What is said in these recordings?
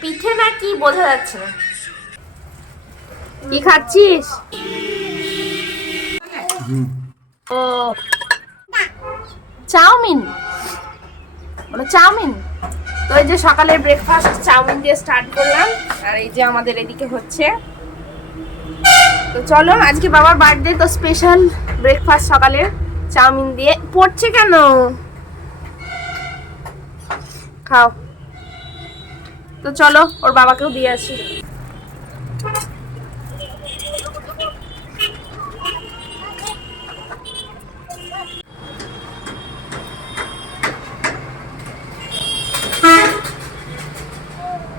পিঠে না কি বোঝা যাচ্ছে না। কি খাচ্ছিস? ও। Chow mein. মানে চাউমিন। তো এই যে সকালের ব্রেকফাস্ট চাউমিন দিয়ে স্টার্ট করলাম। আর এই যে আমাদের এদিকে হচ্ছে। তো চলো আজকে বাবার বার্থডে তো স্পেশাল ব্রেকফাস্ট সকালের চাউমিন দিয়ে। পড়ছে কেন? খাও। তো চলো, ওর বাবাকেও দিয়ে আসি।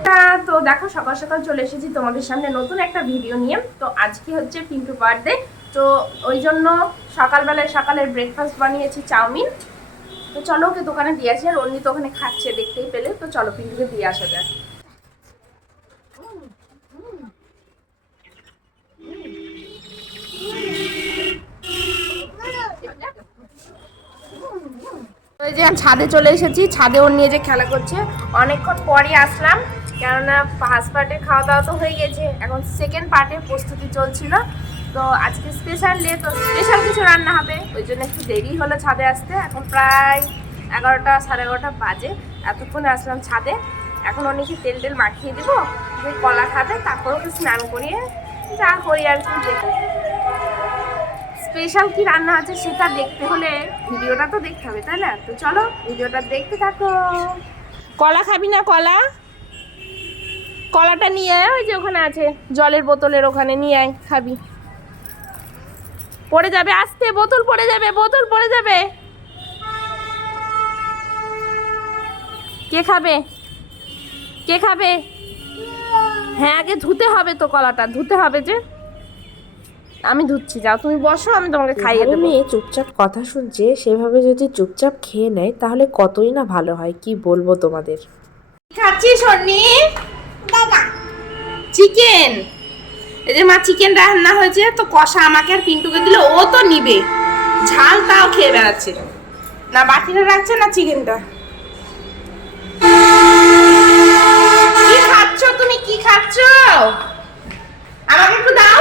তা দেখো, সকাল সকাল চলে এসেছি তোমাদের সামনে নতুন একটা ভিডিও নিয়ে। তো আজকে হচ্ছে পিন্টু বার্থডে তো ওই জন্য সকালবেলায় সকালের ব্রেকফাস্ট বানিয়েছি চাউমিন। তো চলো ওকে দোকানে দিয়ে আসি, আর অন্য তো ওখানে খাচ্ছে, দেখতেই পেলে। তো চলো পিন্টুকে দিয়ে আসা যাক। ওই যে ছাদে চলে এসেছি, ছাদে ওর নিয়ে যে খেলা করছে। অনেকক্ষণ পরে আসলাম, কেননা ফার্স্ট পার্টে খাওয়া দাওয়া তো হয়ে গেছে। এখন সেকেন্ড পার্টের প্রস্তুতি চলছিল। তো আজকে স্পেশাল ডে তো স্পেশাল কিছু রান্না হবে। ওই জন্য একটু দেরি হলো ছাদে আসতে। এখন প্রায় এগারোটা, সাড়ে এগারোটা বাজে। এতক্ষণ আসলাম ছাদে। এখন অনেকে তেল টেল মাখিয়ে দিব যে কলা খাবে, তারপর ওকে স্নান করিয়ে যা করি আর কি। দেখো স্পেশাল কি রান্না আছে সেটা দেখতে হলে ভিডিওটা তো দেখতে হবে, তাই না? তো চলো ভিডিওটা দেখতে থাকো। কলা খাবি না কলা? কলাটা নিয়ে আয়, ওই যে ওখানে আছে, জলের বোতলের ওখানে নিয়ে আয়, খাবি। পড়ে যাবে আস্তে, বোতল পড়ে যাবে, বোতল পড়ে যাবে। কে খাবে? কে খাবে? হ্যাঁ আগে ধুতে হবে তো কলাটা, ধুতে হবে যে। আমি ধুচ্ছি যাও তুমি বসো আমি তোমাকে খাইয়ে দেবো। মেয়ে চুপচাপ কথা শুনছে সেভাবে যদি চুপচাপ খেয়ে নেয় তাহলে কতই না ভালো হয় কি বলব তোমাদের? খাচ্ছিস অর্নি চিকেন? এই যে মা চিকেন রান্না হয়েছে তো কষা আমাকে আর পিন্টুকে দিলে ও তো নিবে। ঝাল তাও খেয়ে বেড়াচ্ছে। না বাটিটা রাখছে না চিকেনটা? কি খাচ্ছ তুমি? কি খাচ্ছ? আমাকে একটু দাও।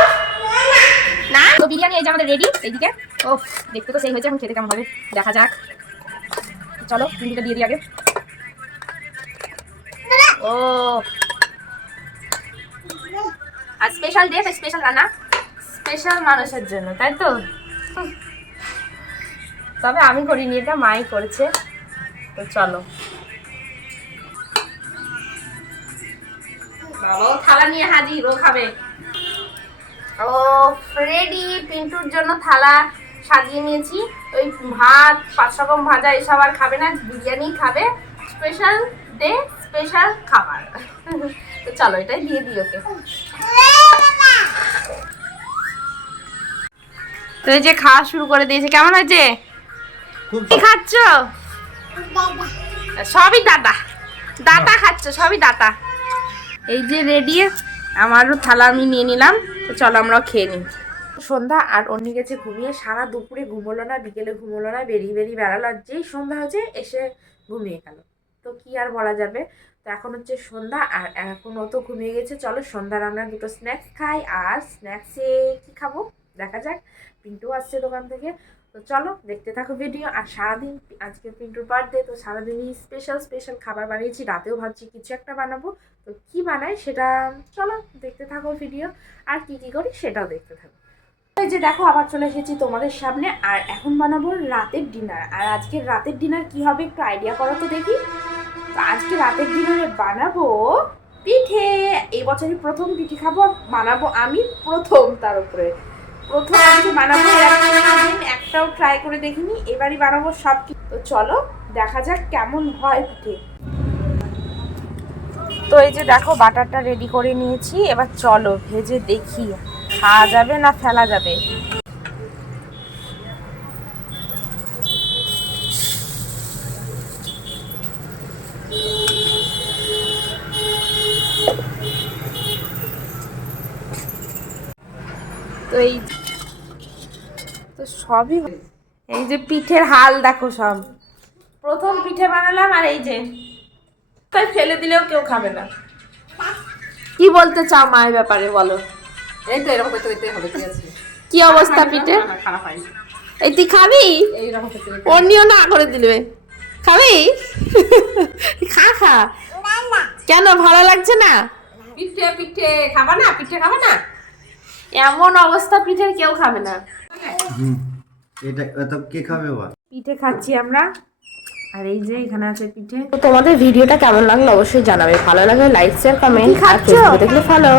এই যে আমাদের রেডি এইদিকে। ও দেখতে তো সেই হয়েছে এখন খেতে কেমন হবে? দেখা যাক। চলো পিন্টুকে দিয়ে দিই আগে। ও। আর স্পেশাল ডে স্পেশাল রান্না। স্পেশাল মানুষের জন্য তাই তো? তবে আমি করিনি এটা মাই করেছে। তো চলো। বাবাও থালা নিয়ে হাজির ও খাবে। ও রেডি পিন্টুর জন্য থালা সাজিয়ে নিয়েছি। ওই ভাত পাঁচ রকম ভাজা এসব আর খাবে না বিরিয়ানি খাবে। স্পেশাল ডে স্পেশাল খাবার। তো চলো এটাই দিয়ে দিই ওকে। তো এই যে খাওয়া শুরু করে দিয়েছে কেমন হয়েছে? কি খাচ্ছ? সবই দাদা। দাদা খাচ্ছ সবই দাদা। এই যে রেডি আমারও থালা আমি নিয়ে নিলাম। তো চলো আমরাও খেয়ে নিই সন্ধ্যা আর অন্যি গেছে ঘুমিয়ে, সারা দুপুরে ঘুমোলো না, বিকেলে ঘুমোলো না, বেরিয়ে বেরিয়ে বেড়ালো আর যেই সন্ধ্যা হয়েছে এসে ঘুমিয়ে গেল। তো কি আর বলা যাবে? তো এখন হচ্ছে সন্ধ্যা আর এখন ও তো ঘুমিয়ে গেছে। চলো সন্ধ্যার আমরা দুটো স্ন্যাক্স খাই। আর স্ন্যাক্সে কি খাব? দেখা যাক। পিন্টু আসছে দোকান থেকে। তো চলো, দেখতে থাকো ভিডিও আর সারাদিন আজকে পিন্টুর বার্থডে তো সারাদিনই স্পেশাল স্পেশাল খাবার বানিয়েছি। রাতেও ভাবছি কিছু একটা বানাবো। তো কি বানাই সেটা চলো, দেখতে থাকো ভিডিও আর কি কি করি সেটাও দেখতে থাকো। এই যে দেখো, আবার চলে এসেছি তোমাদের সামনে। আর এখন বানাবো রাতের ডিনার আর আজকে রাতের ডিনার কি হবে একটু আইডিয়া করো তো দেখি। আজকে রাতের ডিনারে বানাবো পিঠে। এই বছরই প্রথম পিঠে খাব বানাবো আমি প্রথম তার উপরে। প্রথম আজকে বানাবো কোনোদিন একটাও ট্রাই করে দেখিনি এবারই বানাবো সব কিছু তো চলো দেখা যাক কেমন হয় পিঠে। তো এই যে দেখো বাটারটা রেডি করে নিয়েছি এবার চলো ভেজে দেখি খাওয়া যাবে না ফেলা যাবে। তো এই তো সবই এই যে পিঠের হাল দেখো সব। প্রথম পিঠে বানালাম আর এই যে তাই ফেলে দিলেও কেউ খাবে না। কি বলতে চাও মায়ের ব্যাপারে বলো। এই তো এরকম করতে করতে হবে আছে। কি অবস্থা পিঠে? খারাপ হয়নি। এই তুই খাবি? অন্যও না করে দিলবে। খাবি? খা খা। কেন ভালো লাগছে না? পিঠে পিঠে খাবা না? পিঠে খাবা না? এমন অবস্থা পিঠের কেউ খাবে না। হুম। এটা এত কে খাবে বা পিঠে খাচ্ছি আমরা। আর এই যে এখানে আছে পিঠে। তোমাদের ভিডিওটা কেমন লাগল অবশ্যই জানাবে। ভালো লাগলে লাইক শেয়ার কমেন্ট আর ফেসবুকে দেখলে ফলো